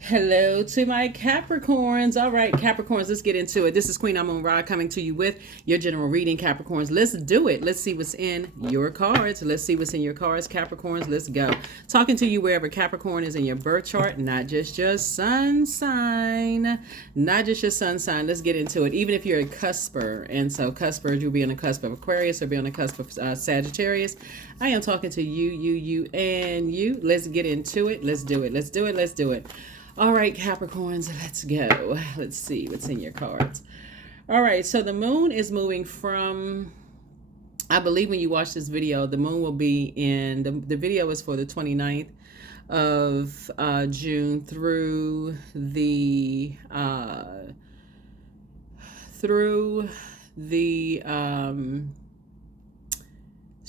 Hello to my Capricorns. All right, Capricorns, let's get into it. This is Queen Amun Ra coming to you with your general reading, Capricorns. Let's do it. Let's see what's in your cards. Let's see what's in your cards, Capricorns. Let's go. Talking to you wherever Capricorn is in your birth chart, not just your sun sign. Not just your sun sign. Let's get into it. Even if you're a cusper, and so cuspers, you'll be on the cusp of Aquarius or be on the cusp of Sagittarius. I am talking to you, and you. Let's get into it. Let's do it. Let's do it. Let's do it. All right, Capricorns, let's go. Let's see what's in your cards. All right, so the moon is moving from, I believe when you watch this video, the moon will be in, the video is for the 29th of June through the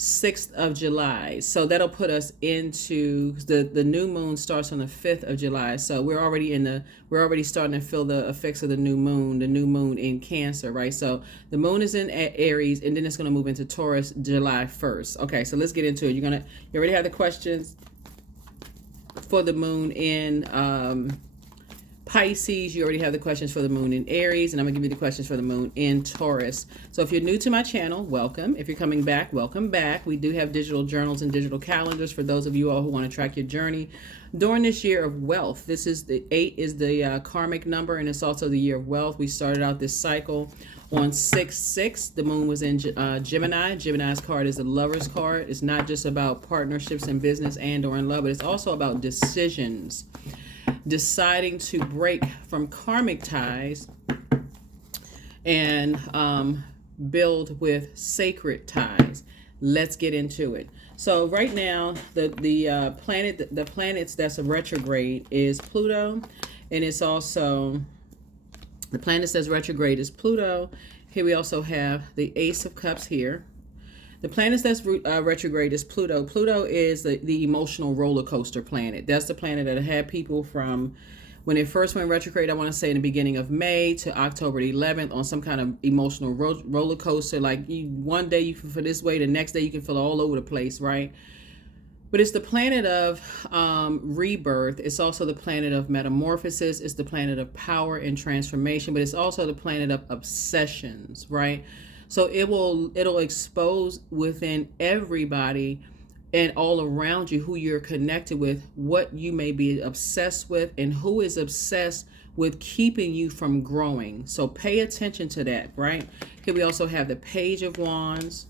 6th of July. So that'll put us into the new moon starts on the 5th of July. So we're already starting to feel the effects of the new moon in Cancer, right? So the moon is in Aries, and then it's going to move into Taurus July 1st. Okay, so let's get into it. You already have the questions for the moon in Pisces. You already have the questions for the moon in Aries, and I'm gonna give you the questions for the moon in Taurus. So if you're new to my channel, welcome. If you're coming back, welcome back. We do have digital journals and digital calendars for those of you all who want to track your journey during this year of wealth. This is the 8 is the karmic number, and it's also the year of wealth. We started out this cycle on 6/6. The moon was in Gemini. Gemini's card is the lover's card. It's not just about partnerships in business and or in love, but it's also about decisions. Deciding to break from karmic ties and build with sacred ties. Let's get into it. So right now, the planets that's a retrograde is Pluto, and it's also the planets that's retrograde is Pluto. Here we also have the Ace of Cups here. The planets that's retrograde is Pluto. Pluto is the emotional roller coaster planet. That's the planet that had people from when it first went retrograde, I want to say in the beginning of May to October the 11th on some kind of emotional roller coaster. Like one day you can feel this way, the next day you can feel all over the place, right? But it's the planet of rebirth. It's also the planet of metamorphosis. It's the planet of power and transformation, but it's also the planet of obsessions, right? So it'll expose within everybody and all around you who you're connected with, what you may be obsessed with, and who is obsessed with keeping you from growing. So pay attention to that, right? Here we also have the Page of Wands.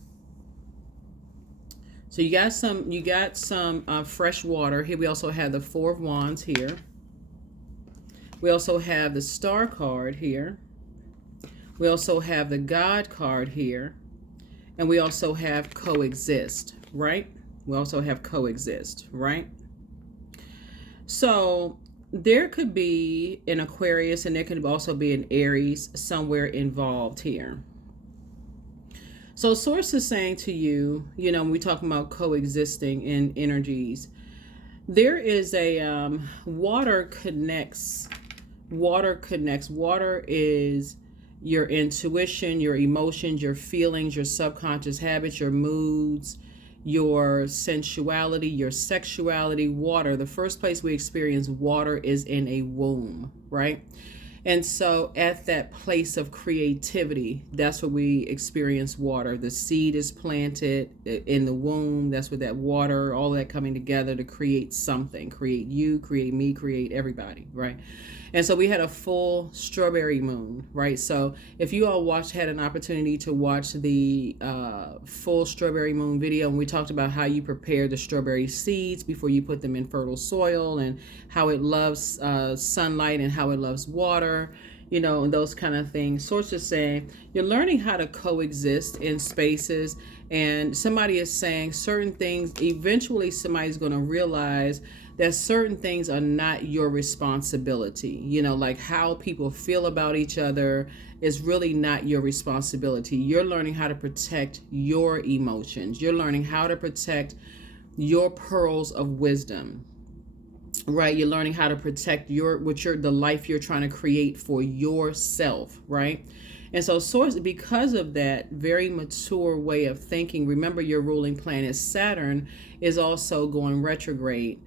So you got some fresh water. Here we also have the Four of Wands here. We also have the Star card here. We also have the God card here. And we also have Coexist, right? We also have Coexist, right? So there could be an Aquarius and there could also be an Aries somewhere involved here. So Source is saying to you, when we talk about coexisting in energies, there is a water connects. Water is your intuition, your emotions, your feelings, your subconscious habits, your moods, your sensuality, your sexuality. Water, the first place we experience water is in a womb, right? And so at that place of creativity, that's where we experience water. The seed is planted in the womb. That's where that water, all that coming together to create something, create you, create me, create everybody, right? And so we had a full strawberry moon, right? So if you all had an opportunity to watch the full strawberry moon video, and we talked about how you prepare the strawberry seeds before you put them in fertile soil, and how it loves sunlight and how it loves water, and those kind of things. Source is saying you're learning how to coexist in spaces, and somebody is saying certain things, eventually somebody's going to realize that certain things are not your responsibility. Like how people feel about each other is really not your responsibility. You're learning how to protect your emotions. You're learning how to protect your pearls of wisdom, right? You're learning how to protect the life you're trying to create for yourself, right? And so Source, because of that very mature way of thinking, remember your ruling planet Saturn is also going retrograde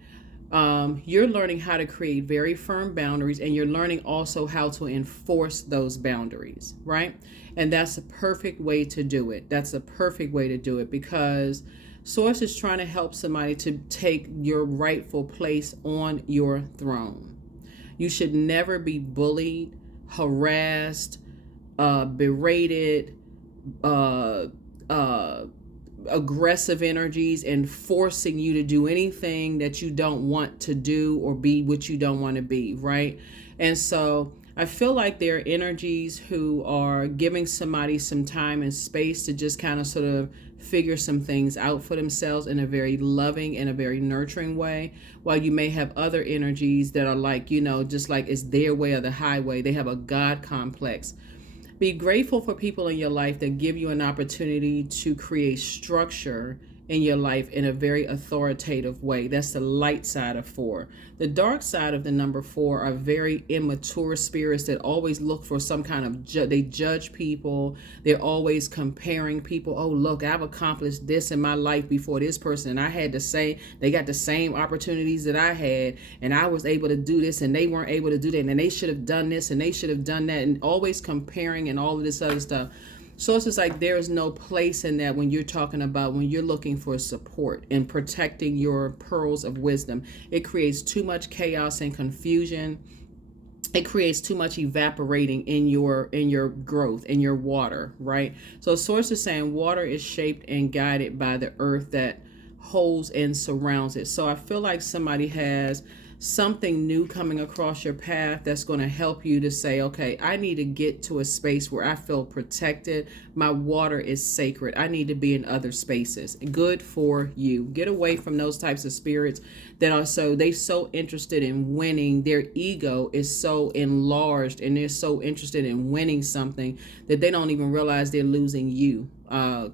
You're learning how to create very firm boundaries, and you're learning also how to enforce those boundaries, right? And that's a perfect way to do it. That's a perfect way to do it, because Source is trying to help somebody to take your rightful place on your throne. You should never be bullied, harassed, berated, uh, uh, aggressive energies, and forcing you to do anything that you don't want to do or be what you don't want to be, right? And so I feel like there are energies who are giving somebody some time and space to just kind of sort of figure some things out for themselves in a very loving and a very nurturing way, while you may have other energies that are like, just like it's their way or the highway. They have a God complex. Be grateful for people in your life that give you an opportunity to create structure in your life in a very authoritative way. That's the light side of 4. The dark side of the number 4 are very immature spirits that always look for some kind of they judge people. They're always comparing people. Oh, look, I've accomplished this in my life before this person, and I had they got the same opportunities that I had, and I was able to do this and they weren't able to do that, and they should have done this and they should have done that, and always comparing and all of this other stuff. So it's just like there is no place in that when you're talking about, when you're looking for support and protecting your pearls of wisdom. It creates too much chaos and confusion. It creates too much evaporating in your growth, in your water, right? So Source is saying water is shaped and guided by the earth that holds and surrounds it. So I feel like somebody has something new coming across your path that's going to help you to say, okay, I need to get to a space where I feel protected. My water is sacred. I need to be in other spaces. Good for you. Get away from those types of spirits that are so interested in winning. Their ego is so enlarged and they're so interested in winning something that they don't even realize they're losing you,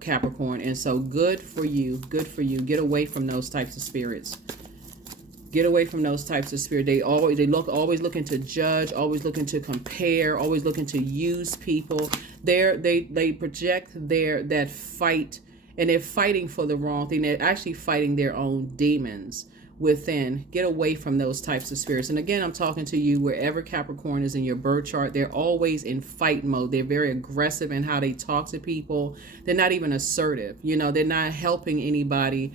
Capricorn. And so good for you. Good for you. Get away from those types of spirits. Get away from those types of spirit. They always looking to judge, always looking to compare, always looking to use people. They project that fight, and they're fighting for the wrong thing. They're actually fighting their own demons within. Get away from those types of spirits. And again, I'm talking to you wherever Capricorn is in your birth chart. They're always in fight mode. They're very aggressive in how they talk to people. They're not even assertive. They're not helping anybody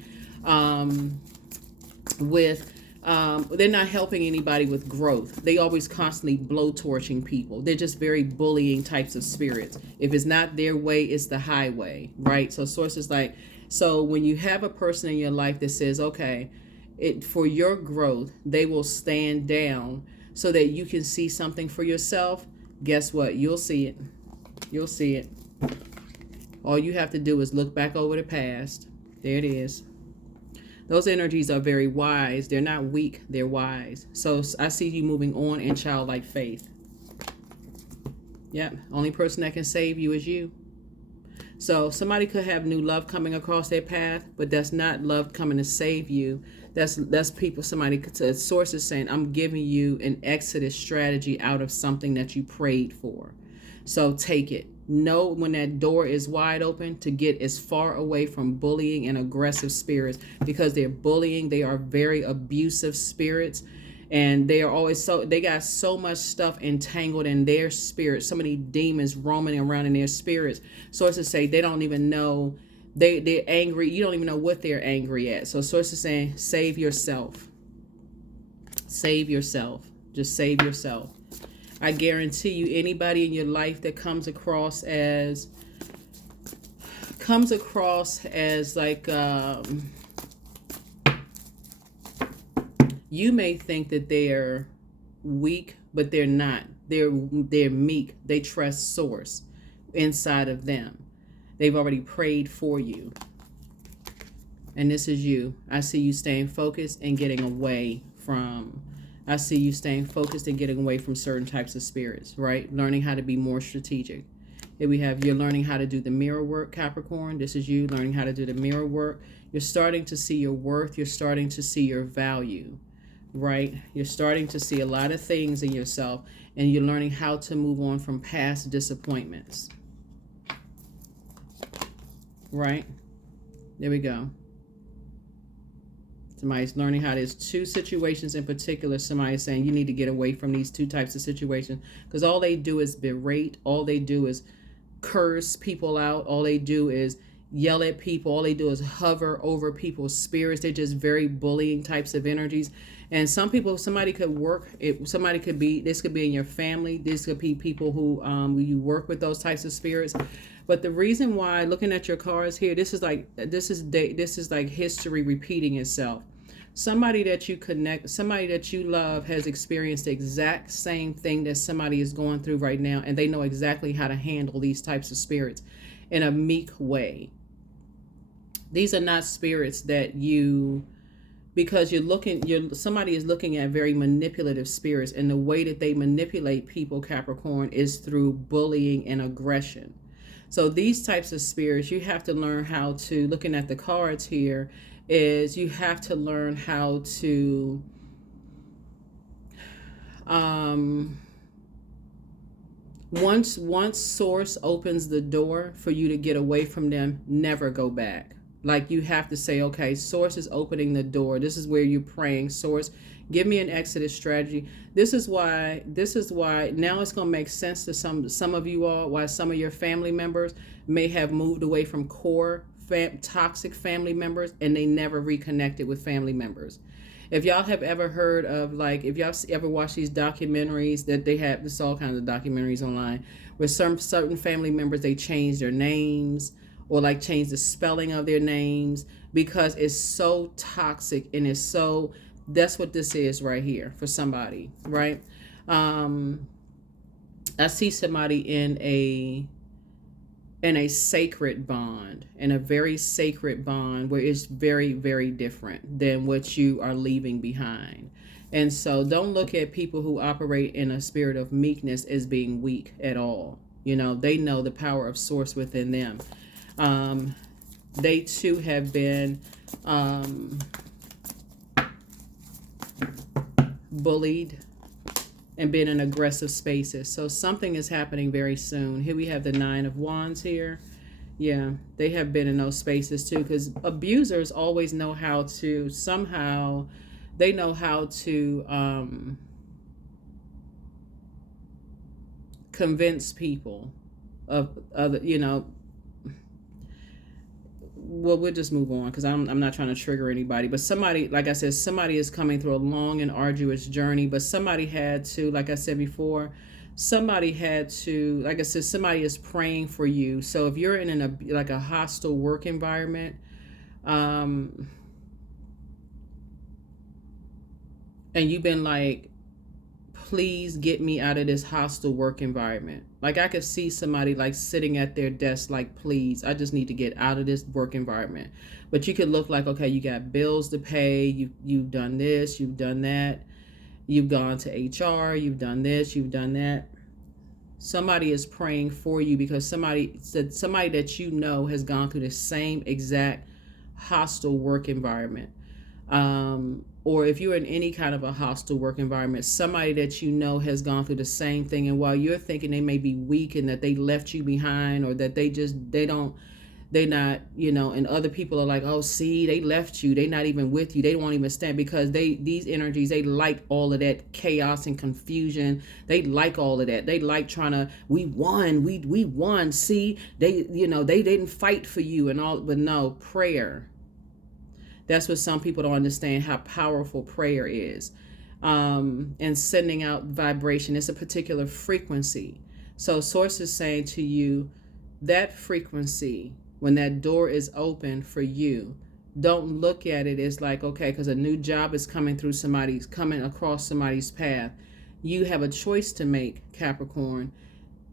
they're not helping anybody with growth. They always constantly blowtorching people. They're just very bullying types of spirits. If it's not their way, it's the highway, right? So Source is like, so when you have a person in your life that says, okay, for your growth, they will stand down so that you can see something for yourself. Guess what? You'll see it. You'll see it. All you have to do is look back over the past. There it is. Those energies are very wise. They're not weak. They're wise. So I see you moving on in childlike faith. Yep. Only person that can save you is you. So somebody could have new love coming across their path, but that's not love coming to save you. That's people, Source is saying, I'm giving you an exodus strategy out of something that you prayed for. So take it. Know when that door is wide open to get as far away from bullying and aggressive spirits, because they're bullying. They are very abusive spirits, and they are always they got so much stuff entangled in their spirit, so many demons roaming around in their spirits. Sources say they don't even know they're angry. You don't even know what they're angry at. So Sources saying, save yourself. Save yourself. Just save yourself. I guarantee you, anybody in your life that comes across as like you may think that they're weak, but they're not. They're meek. They trust Source inside of them. They've already prayed for you. And this is you. I see you staying focused and getting away from certain types of spirits, right? Learning how to be more strategic. Here we have, you're learning how to do the mirror work, Capricorn. This is you learning how to do the mirror work. You're starting to see your worth. You're starting to see your value, right? You're starting to see a lot of things in yourself, and you're learning how to move on from past disappointments, right? There we go. Somebody's learning how there's two situations in particular. Somebody's saying you need to get away from these two types of situations because all they do is berate. All they do is curse people out. All they do is yell at people. All they do is hover over people's spirits. They're just very bullying types of energies. And some people, somebody could work it. Somebody could be, this could be in your family. This could be people who you work with those types of spirits. But the reason why, looking at your cards here, this is like history repeating itself. Somebody that you connect, somebody that you love has experienced the exact same thing that somebody is going through right now, and they know exactly how to handle these types of spirits in a meek way. These are not spirits that you, because somebody is looking at very manipulative spirits, and the way that they manipulate people, Capricorn, is through bullying and aggression. So these types of spirits, you have to learn how to, looking at the cards here, is you have to learn how to once source opens the door for you to get away from them, never go back. Like, you have to say, okay, source is opening the door. This is where you're praying, source, give me an exodus strategy. This is why now it's going to make sense to some of you all, why some of your family members may have moved away from core toxic family members, and they never reconnected with family members. If y'all have ever heard of, like, if y'all ever watch these documentaries that they have, there's all kinds of documentaries online, where certain family members, they change their names, or like change the spelling of their names, because it's so toxic, and it's so, that's what this is right here for somebody, right? I see somebody in a sacred bond, in a very sacred bond, where it's very, very different than what you are leaving behind. And so don't look at people who operate in a spirit of meekness as being weak at all. You know, they know the power of source within them. They too have been bullied and been in aggressive spaces. So something is happening very soon. Here we have the 9 of Wands here. Yeah, they have been in those spaces too, because abusers always know how to, somehow they know how to convince people of other, you know. Well, we'll just move on, because I'm not trying to trigger anybody. But somebody, like I said, somebody is coming through a long and arduous journey. But somebody had to, like I said before, somebody had to, like I said, somebody is praying for you. So if you're in a hostile work environment, and you've been like, please get me out of this hostile work environment. Like, I could see somebody like sitting at their desk like, please, I just need to get out of this work environment. But you could look like, okay, you got bills to pay, you've done this, you've done that, you've gone to HR, you've done this, you've done that. Somebody is praying for you, because somebody that you know has gone through the same exact hostile work environment. Or if you're in any kind of a hostile work environment, somebody that you know has gone through the same thing. And while you're thinking they may be weak and that they left you behind, or that they're not, you know, and other people are like, oh, see, they left you. They're not even with you. They won't even stand, because these energies, they like all of that chaos and confusion. They like all of that. They like trying to, we won. See, they didn't fight for you and all, but no, prayer. That's what some people don't understand, how powerful prayer is. And sending out vibration. It's a particular frequency. So source is saying to you, that frequency, when that door is open for you, don't look at it as like, okay, because a new job is coming across somebody's path. You have a choice to make, Capricorn.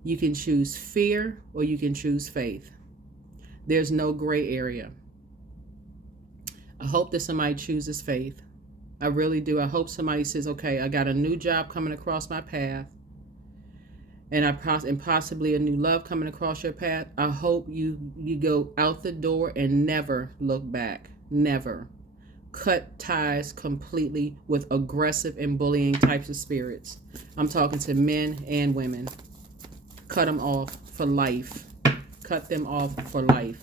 You can choose fear or you can choose faith. There's no gray area. I hope that somebody chooses faith. I really do. I hope somebody says, okay, I got a new job coming across my path, and possibly a new love coming across your path. I hope you go out the door and never look back. Never. Cut ties completely with aggressive and bullying types of spirits. I'm talking to men and women. Cut them off for life. Cut them off for life.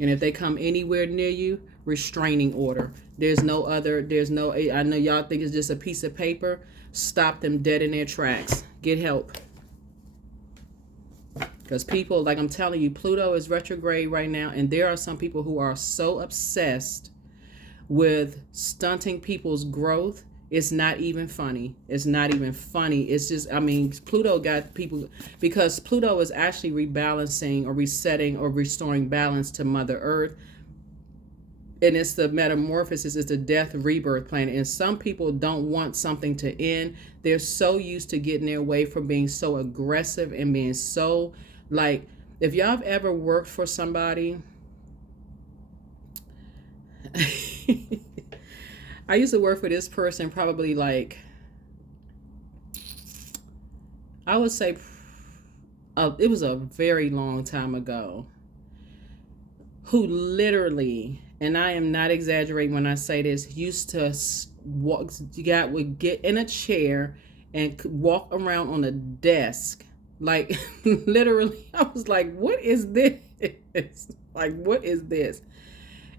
And if they come anywhere near you, restraining order. There's no, I know y'all think it's just a piece of paper. Stop them dead in their tracks. Get help. Because people, like I'm telling you, Pluto is retrograde right now. And there are some people who are so obsessed with stunting people's growth. It's not even funny. It's not even funny. It's just, I mean, Pluto got people, because Pluto is actually rebalancing or resetting or restoring balance to Mother Earth. And it's the metamorphosis, it's the death rebirth planet. And some people don't want something to end. They're so used to getting their way from being so aggressive and being so, like, if y'all have ever worked for somebody, I used to work for this person probably like, I would say it was a very long time ago, who literally, and I am not exaggerating when I say this, used to walk, would get in a chair and walk around on a desk. Like, literally, I was like, what is this? Like, what is this?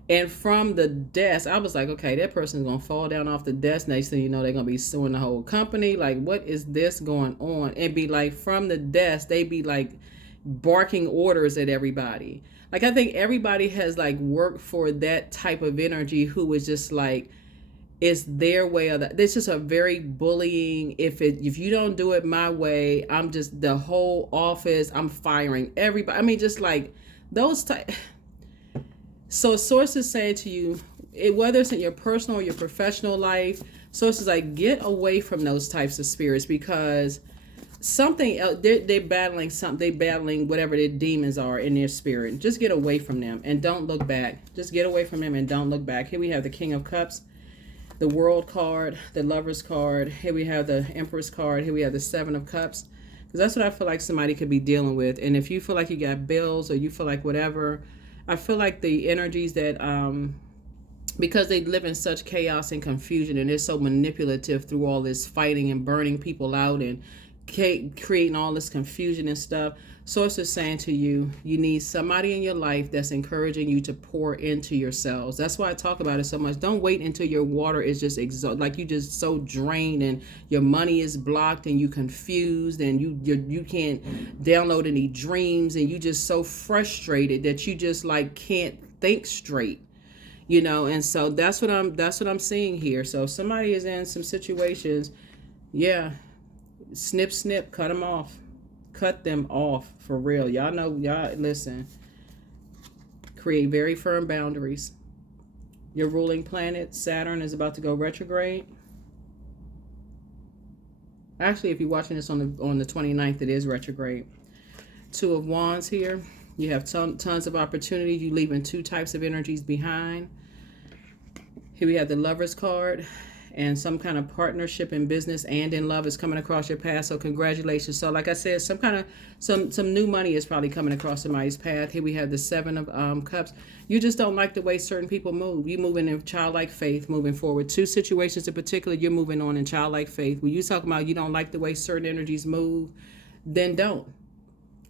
And from the desk, I was like, okay, that person's going to fall down off the desk. Next thing you know, they're going to be suing the whole company. Like, what is this going on? And be like, from the desk, they be like barking orders at everybody. Like, I think everybody has like worked for that type of energy who is just like, it's their way of that. This is a very bullying. If you don't do it my way, I'm just, the whole office, I'm firing everybody. I mean, just like those type. So sources saying to you, whether it's in your personal or your professional life, sources like, get away from those types of spirits, because something else, they're battling something, they're battling whatever their demons are in their spirit. Just get away from them and don't look back. Just get away from them and don't look back. Here we have the King of Cups, the World card, the Lovers card. Here we have the Empress card. Here we have the Seven of Cups. Because that's what I feel like somebody could be dealing with. And if you feel like you got bills or you feel like whatever, I feel like the energies that, because they live in such chaos and confusion and they're so manipulative through all this fighting and burning people out and creating all this confusion and stuff. Sources saying to you, you need somebody in your life that's encouraging you to pour into yourselves. That's why I talk about it so much. Don't wait until your water is just like you just so drained and your money is blocked and you confused and you can't download any dreams and you just so frustrated that you just like can't think straight. You know, and so that's what I'm seeing here. So if somebody is in some situations, yeah, snip, snip, cut them off. Cut them off for real. Y'all know, y'all listen. Create very firm boundaries. Your ruling planet, Saturn, is about to go retrograde. Actually, if you're watching this on the 29th, it is retrograde. Two of Wands here. You have tons of opportunity. You leaving two types of energies behind. Here we have the Lovers card, and some kind of partnership in business and in love is coming across your path. So congratulations. So like I said, some new money is probably coming across somebody's path. Here we have the Seven of Cups. You just don't like the way certain people move. You moving in childlike faith, moving forward. Two situations in particular, you're moving on in childlike faith. When you talk about you don't like the way certain energies move, then don't.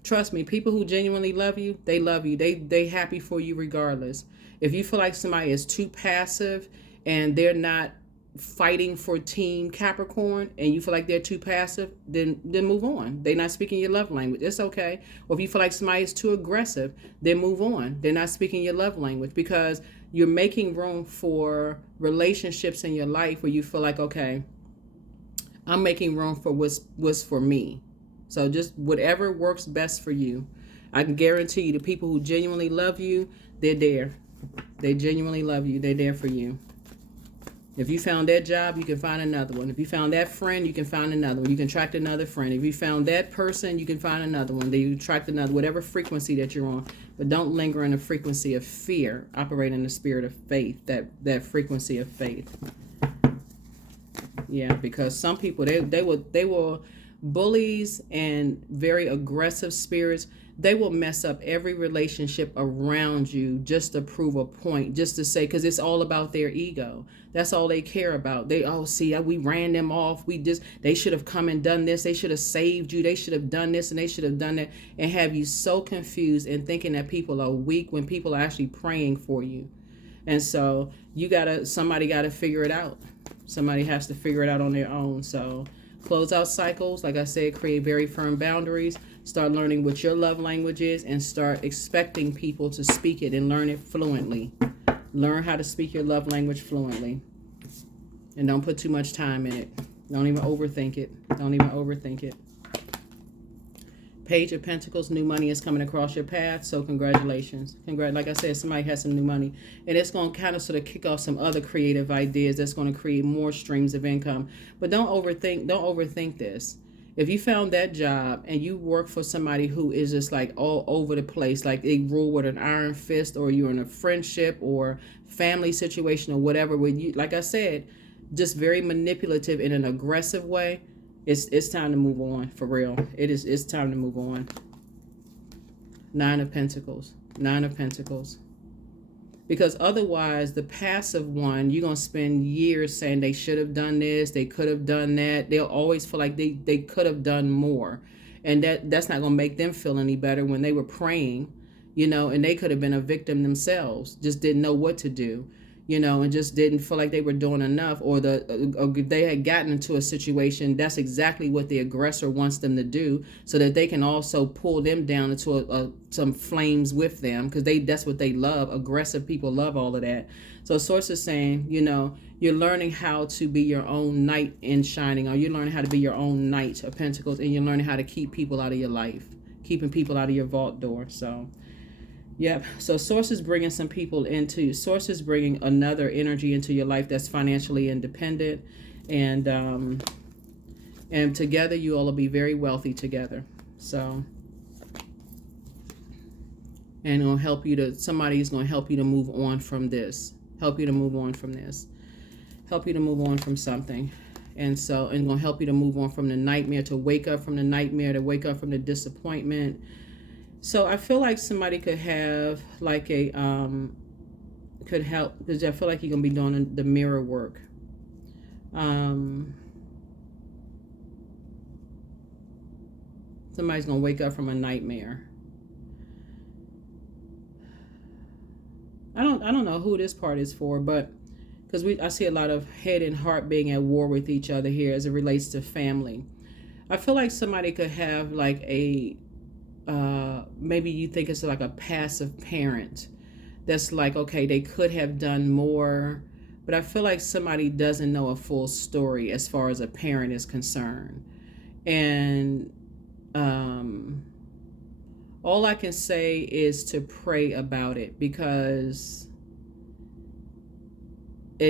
Trust me, people who genuinely love you, they love you. They happy for you regardless. If you feel like somebody is too passive and they're not fighting for team Capricorn and you feel like they're too passive, then move on. They're not speaking your love language. It's okay. Or if you feel like somebody is too aggressive, then move on. They're not speaking your love language, because you're making room for relationships in your life where you feel like, okay, I'm making room for what's for me. So just whatever works best for you. I can guarantee you the people who genuinely love you, they're there. They genuinely love you. They're there for you. If you found that job, you can find another one. If you found that friend, you can find another one. You can attract another friend. If you found that person, you can find another one. Then you attract another, whatever frequency that you're on. But don't linger in the frequency of fear. Operate in the spirit of faith, that frequency of faith. Yeah, because some people, they were bullies and very aggressive spirits. they will mess up every relationship around you just to prove a point, just to say, because it's all about their ego. That's all they care about. They, oh, see, we ran them off. They should have come and done this. They should have saved you. They should have done this and they should have done that, and have you so confused and thinking that people are weak when people are actually praying for you. And so somebody gotta figure it out. Somebody has to figure it out on their own. So close out cycles, like I said, create very firm boundaries. Start learning what your love language is and start expecting people to speak it and learn it fluently. Learn how to speak your love language fluently. And don't put too much time in it. Don't even overthink it. Don't even overthink it. Page of Pentacles, new money is coming across your path, so congratulations. Like I said, somebody has some new money, and it's going to kind of sort of kick off some other creative ideas that's going to create more streams of income. But don't overthink this. If you found that job and you work for somebody who is just like all over the place, like they rule with an iron fist, or you're in a friendship or family situation or whatever, where you, like I said, just very manipulative in an aggressive way, it's time to move on, for real. It's time to move on. Nine of Pentacles. Because otherwise, the passive one, you're going to spend years saying they should have done this, they could have done that. They'll always feel like they could have done more. And that's not going to make them feel any better when they were praying, and they could have been a victim themselves, just didn't know what to do. And just didn't feel like they were doing enough, or they had gotten into a situation. That's exactly what the aggressor wants them to do, so that they can also pull them down into some flames with them, because that's what they love. Aggressive people love all of that. So Source is saying, you're learning how to be your own knight in shining, or you're learning how to be your own Knight of Pentacles, and you're learning how to keep people out of your life, keeping people out of your vault door. So yep. So Source is bringing Source is bringing another energy into your life that's financially independent, and together you all will be very wealthy together. So, and it'll help you somebody is going to help you to move on from this, help you to move on from something. And going to help you to move on from the nightmare, to wake up from the nightmare, to wake up from the disappointment. So I feel like somebody could have like could help, because I feel like you're going to be doing the mirror work. Somebody's going to wake up from a nightmare. I don't know who this part is for, but because I see a lot of head and heart being at war with each other here as it relates to family. I feel like somebody could have like maybe you think it's like a passive parent that's like, okay, they could have done more, but I feel like somebody doesn't know a full story as far as a parent is concerned. And all I can say is to pray about it, because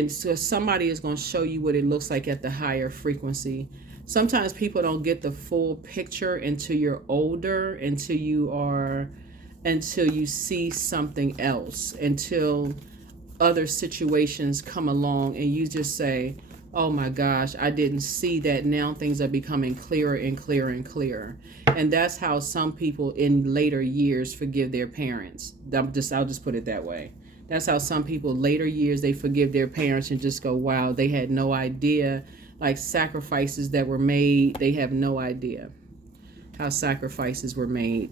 so somebody is going to show you what it looks like at the higher frequency. Sometimes people don't get the full picture until you're older, until you see something else, until other situations come along and you just say, oh my gosh, I didn't see that. Now things are becoming clearer and clearer and clearer. And that's how some people in later years forgive their parents. I'll just put it that way. That's how some people later years, they forgive their parents and just go, wow, they had no idea. Like sacrifices that were made, they have no idea how sacrifices were made.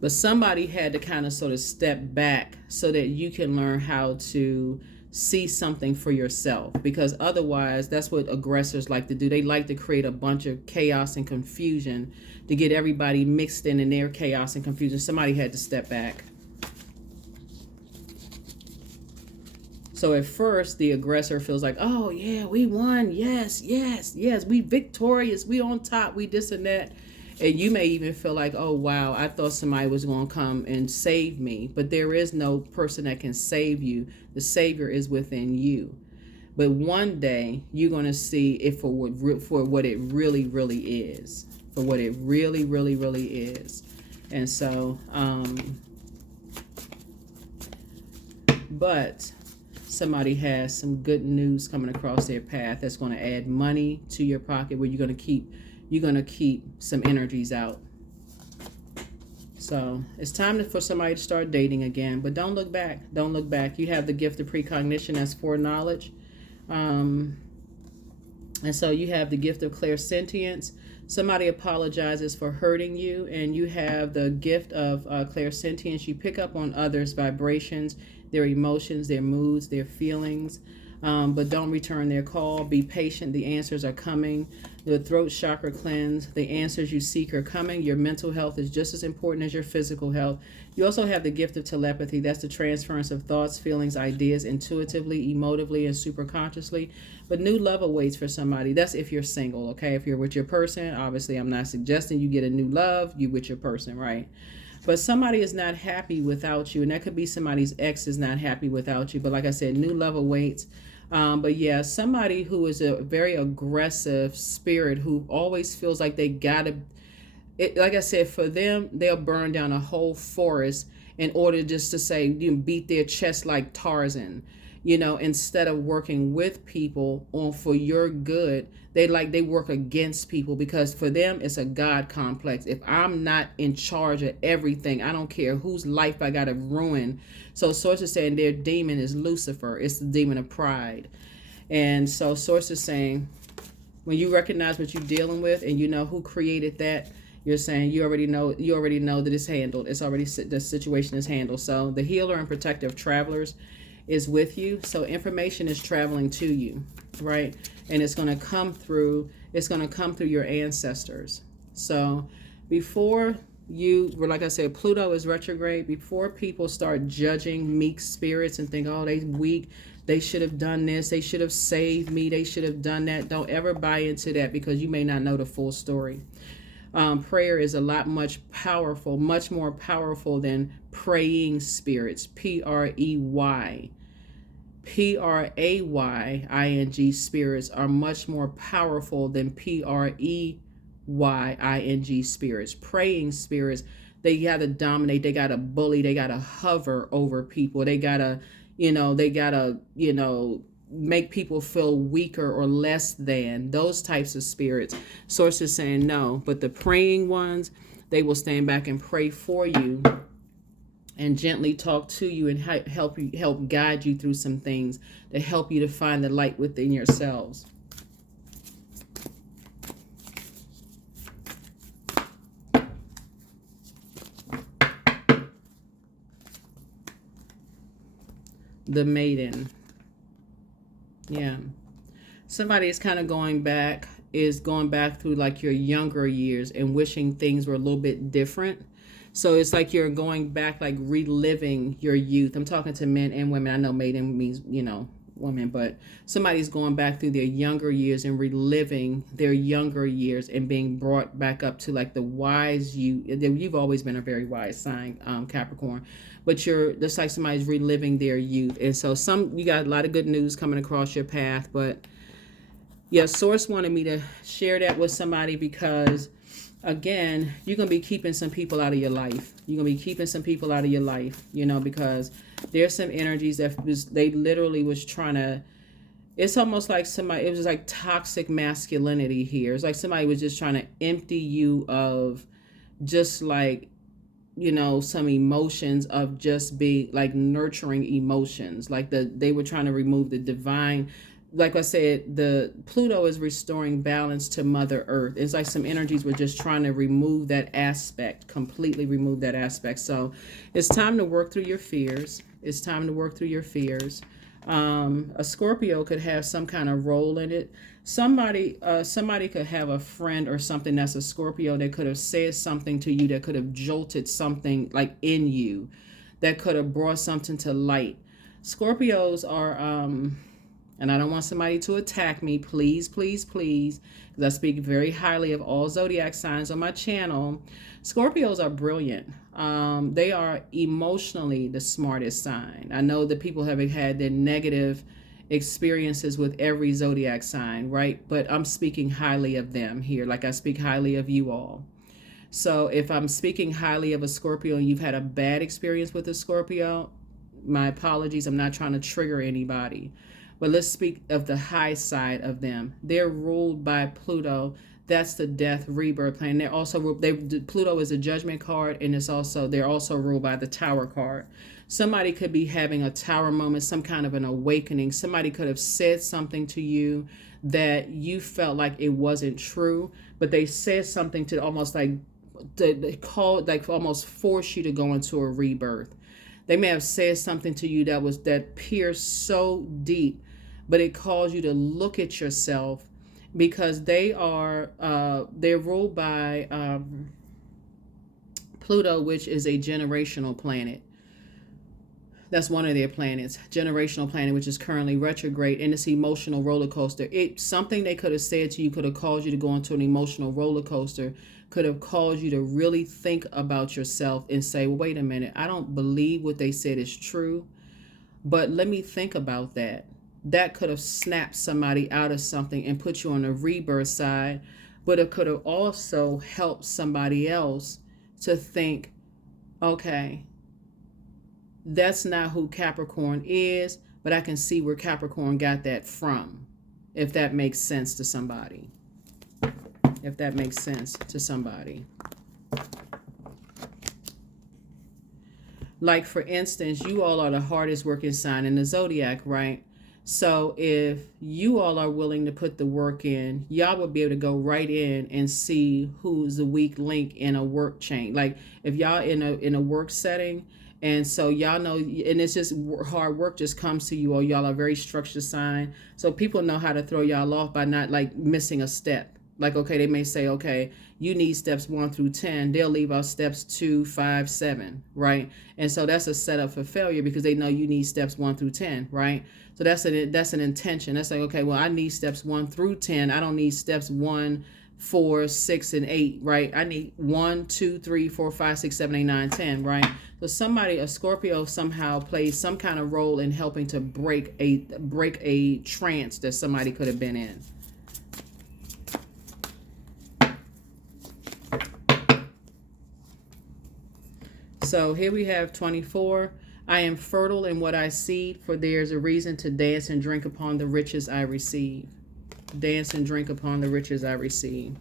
But somebody had to kind of sort of step back so that you can learn how to see something for yourself, because otherwise that's what aggressors like to do. They like to create a bunch of chaos and confusion to get everybody mixed in their chaos and confusion. Somebody had to step back. So at first, the aggressor feels like, oh, yeah, we won. Yes, yes, yes. We victorious. We on top. We this and that. And you may even feel like, oh, wow, I thought somebody was going to come and save me. But there is no person that can save you. The Savior is within you. But one day, you're going to see it for what it really, really is. For what it really, really, really is. And so, but somebody has some good news coming across their path that's going to add money to your pocket, where you're going to keep some energies out. So it's time for somebody to start dating again, but don't look back. Don't look back. You have the gift of precognition as foreknowledge. And so you have the gift of clairsentience. Somebody apologizes for hurting you, and you have the gift of clairsentience. You pick up on others' vibrations, their emotions, their moods, their feelings, but don't return their call. Be patient. The answers are coming. The throat chakra cleanse. The answers you seek are coming. Your mental health is just as important as your physical health. You also have the gift of telepathy. That's the transference of thoughts, feelings, ideas intuitively, emotively, and superconsciously. But new love awaits for somebody. That's if you're single, okay? If you're with your person, obviously I'm not suggesting you get a new love. You with your person, right? But somebody is not happy without you, and that could be somebody's ex is not happy without you. But like I said, new love awaits. But yeah, somebody who is a very aggressive spirit who always feels like they gotta, like I said, for them, they'll burn down a whole forest in order just to say, you know, beat their chest like Tarzan, you know, instead of working with people on for your good. They work against people because for them it's a God complex. If I'm not in charge of everything, I don't care whose life I gotta ruin. So source is saying their demon is Lucifer. It's the demon of pride. And so source is saying when you recognize what you're dealing with and you know who created that, you're saying you already know that it's handled. It's already, the situation is handled. So the healer and protective travelers is with you. So information is traveling to you, right? And it's going to come through your ancestors. So before you were, like I said, Pluto is retrograde. Before people start judging meek spirits and think, oh, they weak, they should have done this, they should have saved me, they should have done that. Don't ever buy into that because you may not know the full story. Prayer is a lot much more powerful than praying spirits. Praying spirits are much more powerful than preying spirits. Praying spirits, they gotta dominate, they gotta bully, they gotta hover over people, they gotta make people feel weaker or less than. Those types of spirits, source is saying no. But the praying ones, they will stand back and pray for you and gently talk to you and help guide you through some things to help you to find the light within yourselves. The maiden. Yeah. Somebody is kind of going back through like your younger years and wishing things were a little bit different. So it's like you're going back, like reliving your youth. I'm talking to men and women. I know maiden means, woman, but somebody's going back through their younger years and reliving their younger years and being brought back up to like the wise you. You've always been a very wise sign, Capricorn, but just like somebody's reliving their youth. And so you got a lot of good news coming across your path, but yeah, source wanted me to share that with somebody because again, you're going to be keeping some people out of your life. You're going to be keeping some people out of your life, because there's some energies they literally was trying to, it's almost like it was like toxic masculinity here. It's like somebody was just trying to empty you of just like, some emotions of just being like nurturing emotions. Like they were trying to remove the divine. Like I said, the Pluto is restoring balance to Mother Earth. It's like some energies were just trying to remove that aspect, completely remove that aspect. So it's time to work through your fears. It's time to work through your fears. A Scorpio could have some kind of role in it. Somebody could have a friend or something that's a Scorpio that could have said something to you that could have jolted something like in you, that could have brought something to light. Scorpios are... and I don't want somebody to attack me, please, please, please, because I speak very highly of all zodiac signs on my channel. Scorpios are brilliant. They are emotionally the smartest sign. I know that people have had their negative experiences with every zodiac sign, right? But I'm speaking highly of them here, like I speak highly of you all. So if I'm speaking highly of a Scorpio and you've had a bad experience with a Scorpio, my apologies. I'm not trying to trigger anybody. But let's speak of the high side of them. They're ruled by Pluto. That's the death rebirth plan. They're also Pluto is a judgment card, and they're also ruled by the Tower card. Somebody could be having a Tower moment, some kind of an awakening. Somebody could have said something to you that you felt like it wasn't true, but they said something to almost like they call like almost force you to go into a rebirth. They may have said something to you that pierced so deep, but it caused you to look at yourself, because they're ruled by Pluto, which is a generational planet. That's one of their planets, generational planet, which is currently retrograde, and it's emotional roller coaster. Something they could have said to you could have caused you to go into an emotional roller coaster, could have caused you to really think about yourself and say, well, wait a minute, I don't believe what they said is true, but let me think about that. That could have snapped somebody out of something and put you on the rebirth side, but it could have also helped somebody else to think, okay, that's not who Capricorn is, but I can see where Capricorn got that from, if that makes sense to somebody. If that makes sense to somebody. Like, for instance, you all are the hardest working sign in the zodiac, right? So if you all are willing to put the work in, y'all will be able to go right in and see who's the weak link in a work chain. Like, if y'all in a work setting, and so y'all know, and it's just hard work just comes to you, or y'all are very structured sign. So people know how to throw y'all off by not like missing a step. Like, okay, they may say, okay, you need steps 1 through 10. They'll leave out steps 2, 5, 7, right? And so that's a setup for failure, because they know you need steps 1 through 10, right? So that's an intention. That's like, okay, well, I need steps 1 through 10. I don't need steps 1, 4, 6, and 8, right? I need 1, 2, 3, 4, 5, 6, 7, 8, 9, 10, right? So somebody, a Scorpio, somehow plays some kind of role in helping to break a trance that somebody could have been in. So here we have 24. I am fertile in what I seed, for there's a reason to dance and drink upon the riches I receive. Dance and drink upon the riches I receive.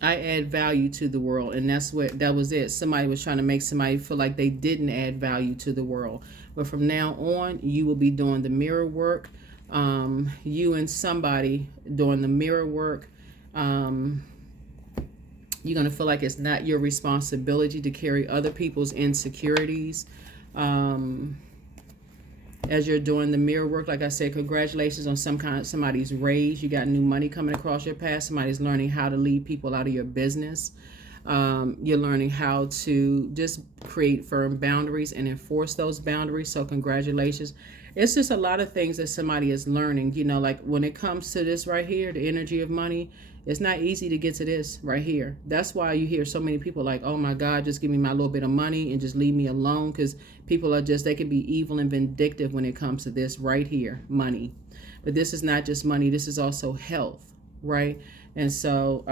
I add value to the world, and that was it. Somebody was trying to make somebody feel like they didn't add value to the world. But from now on, you will be doing the mirror work. You and somebody doing the mirror work. You're going to feel like it's not your responsibility to carry other people's insecurities. As you're doing the mirror work, like I said, congratulations on somebody's raise. You got new money coming across your path. Somebody's learning how to lead people out of your business. You're learning how to just create firm boundaries and enforce those boundaries. So congratulations. It's just a lot of things that somebody is learning. You know, like when it comes to this right here, the energy of money, it's not easy to get to this right here. That's why you hear so many people like, oh my God, just give me my little bit of money and just leave me alone. Because people are they can be evil and vindictive when it comes to this right here, money. But this is not just money. This is also health, right? And so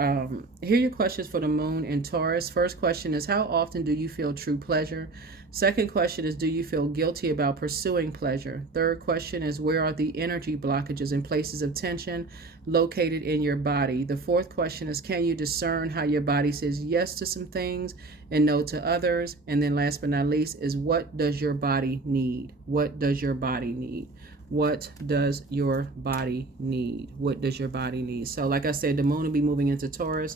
here are your questions for the moon in Taurus. First question is, how often do you feel true pleasure? Second question is, do you feel guilty about pursuing pleasure? Third question is, where are the energy blockages and places of tension located in your body? The fourth question is, can you discern how your body says yes to some things and no to others? And then last but not least is, what does your body need? What does your body need? What does your body need? What does your body need? So like I said, the moon will be moving into Taurus.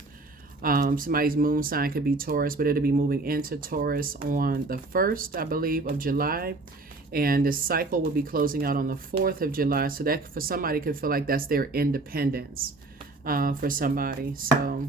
Somebody's moon sign could be Taurus, but it'll be moving into Taurus on the 1st, I believe, of July. And the cycle will be closing out on the 4th of July. So that for somebody could feel like that's their independence for somebody. So,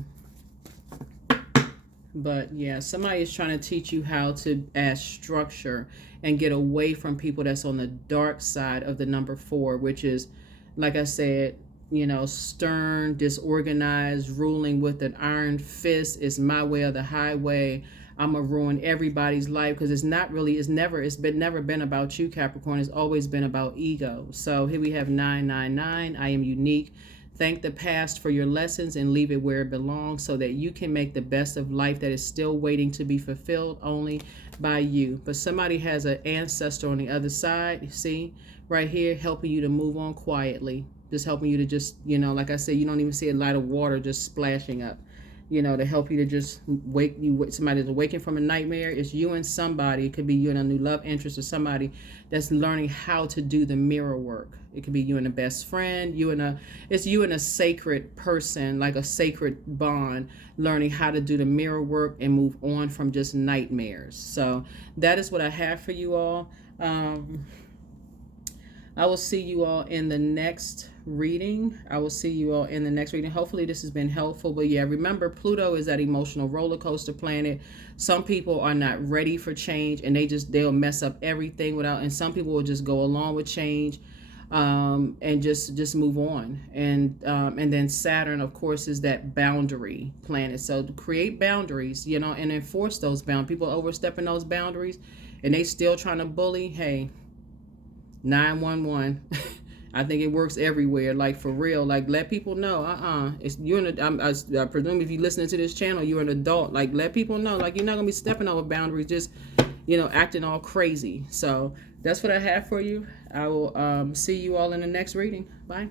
but yeah, somebody is trying to teach you how to add structure and get away from people that's on the dark side of the number 4, which is, like I said, you know, stern, disorganized, ruling with an iron fist. Is my way or the highway. I'm gonna ruin everybody's life, because it's never been about you, Capricorn. It's always been about ego. So here we have 999. I am unique. Thank the past for your lessons and leave it where it belongs so that you can make the best of life that is still waiting to be fulfilled only by you. But somebody has an ancestor on the other side, you see, right here, helping you to move on quietly. Just helping you to just, like I said, you don't even see a light of water just splashing up, to help you to just wake you. Somebody that's awakened from a nightmare. It's you and somebody. It could be you and a new love interest, or somebody that's learning how to do the mirror work. It could be you and a best friend, it's you and a sacred person, like a sacred bond, learning how to do the mirror work and move on from just nightmares. So that is what I have for you all. I will see you all in the next reading. Hopefully this has been helpful. But yeah, remember, Pluto is that emotional roller coaster planet. Some people are not ready for change, and they'll mess up everything and some people will just go along with change. And just move on. And then Saturn, of course, is that boundary planet. So to create boundaries, and enforce those boundaries. People overstepping those boundaries and they still trying to bully. Hey, 911. I think it works everywhere. Like, for real. Like, let people know. It's I presume if you're listening to this channel, you're an adult. Like, let people know. Like, you're not gonna be stepping over boundaries. Just acting all crazy. So that's what I have for you. I will see you all in the next reading. Bye.